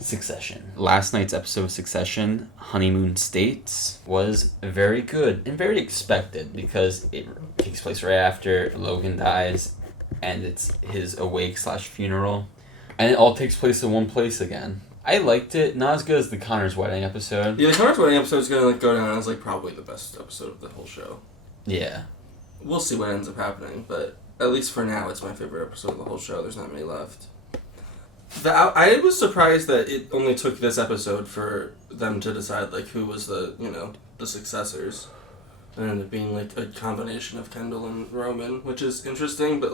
Succession. Last night's episode of Succession, Honeymoon States, was very good and very expected because it takes place right after Logan dies and it's his awake/funeral. And it all takes place in one place again. I liked it. Not as good as the Connor's wedding episode. Yeah, the Connor's wedding episode is going to go down as probably the best episode of the whole show. Yeah. We'll see what ends up happening, but at least for now, it's my favorite episode of the whole show. There's not many left. I was surprised that it only took this episode for them to decide who was the successors. It ended up being a combination of Kendall and Roman, which is interesting, but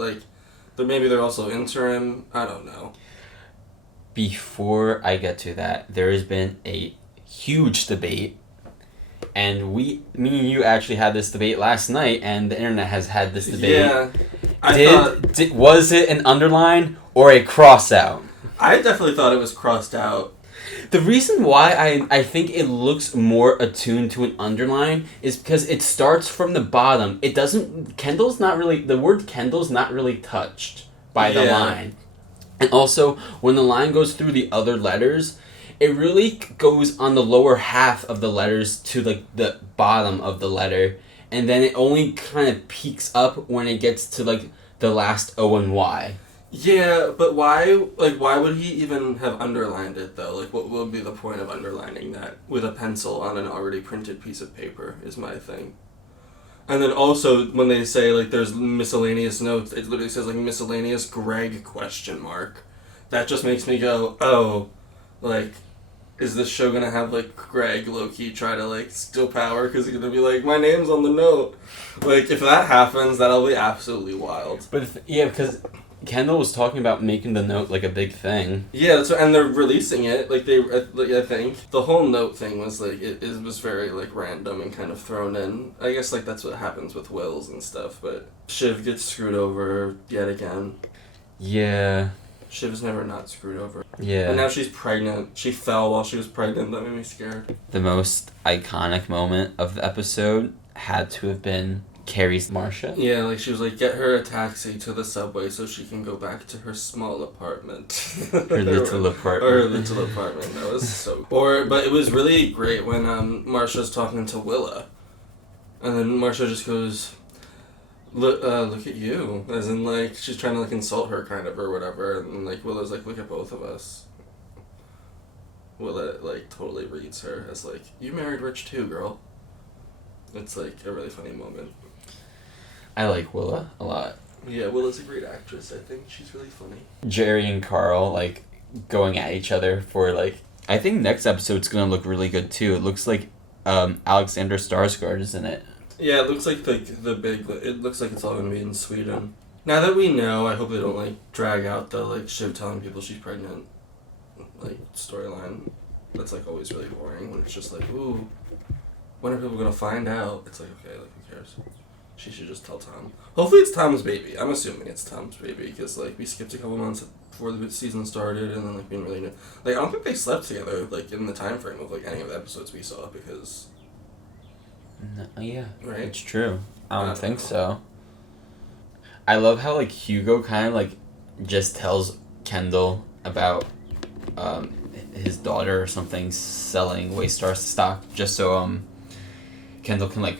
maybe they're also interim. I don't know. Before I get to that, there has been a huge debate, and me and you actually had this debate last night, and the internet has had this debate. Yeah, was it an underline or a cross out? I definitely thought it was crossed out. The reason why I think it looks more attuned to an underline is because it starts from the bottom. It doesn't... the word Kendall's not really touched by the line. And also, when the line goes through the other letters, it really goes on the lower half of the letters to the bottom of the letter. And then it only kind of peaks up when it gets to the last O and Y. Yeah, but why would he even have underlined it, though? What would be the point of underlining that with a pencil on an already printed piece of paper, is my thing. And then also, when they say, there's miscellaneous notes, it literally says, miscellaneous Greg ? That just makes me go, oh, is this show gonna have, Greg low-key try to, steal power? Because he's gonna be my name's on the note. If that happens, that'll be absolutely wild. But, because... Kendall was talking about making the note a big thing. Yeah, and they're releasing it. I think the whole note thing was it was very random and kind of thrown in. I guess that's what happens with wills and stuff. But Shiv gets screwed over yet again. Yeah. Shiv's never not screwed over. Yeah. And now she's pregnant. She fell while she was pregnant. That made me scared. The most iconic moment of the episode had to have been Carrie's Marcia. Yeah, she was get her a taxi to the subway so she can go back to her small apartment. Her little apartment. Her little apartment. That was so cool. But it was really great when Marcia's talking to Willa. And then Marcia just goes, look at you. As in, she's trying to, insult her, kind of, or whatever. And, Willa's look at both of us. Willa, totally reads her as, you married rich too, girl. It's, a really funny moment. I like Willa a lot. Yeah, Willa's a great actress, I think. She's really funny. Jerry and Carl, going at each other for, I think next episode's gonna look really good, too. It looks like, Alexander Skarsgård is in it. Yeah, it looks like, the big... It looks like it's all gonna be in Sweden. Now that we know, I hope they don't, drag out the, Shiv telling people she's pregnant, storyline. That's, always really boring when it's just ooh, when are people gonna find out? It's okay, who cares? She should just tell Tom. Hopefully it's Tom's baby. I'm assuming it's Tom's baby, because, we skipped a couple months before the season started, and then, we didn't really know. I don't think they slept together, in the time frame of, any of the episodes we saw, because... No, yeah, right? It's true. I don't think so. I love how, Hugo kind of, just tells Kendall about, his daughter or something selling Waystar stock, just so, Kendall can,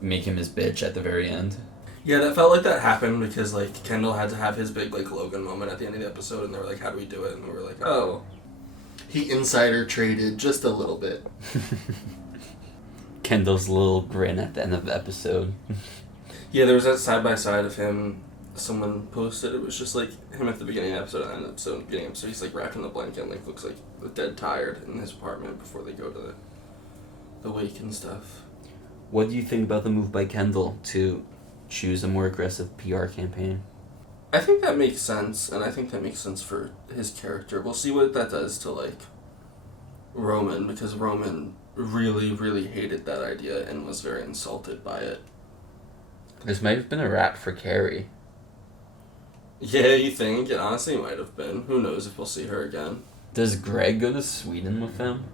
make him his bitch at the very end. Yeah, that felt like that happened because, Kendall had to have his big, Logan moment at the end of the episode, and they were how do we do it? And we were oh. He insider traded just a little bit. Kendall's little grin at the end of the episode. Yeah, there was that side-by-side of him. Someone posted, it was just, him at the beginning of the episode and the end of the episode. Beginning of the episode, he's, wrapped in the blanket and, looks dead tired in his apartment before they go to the wake and stuff. What do you think about the move by Kendall to choose a more aggressive PR campaign? I think that makes sense, and I think that makes sense for his character. We'll see what that does to, Roman, because Roman really, really hated that idea and was very insulted by it. This might have been a wrap for Carrie. Yeah, you think? It honestly might have been. Who knows if we'll see her again. Does Greg go to Sweden with them?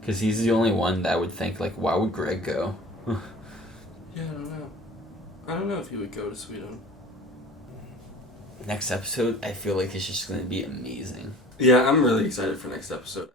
Because he's the only one that would think, why would Greg go? Yeah, I don't know. I don't know if he would go to Sweden. Next episode, I feel like it's just going to be amazing. Yeah, I'm really excited for next episode.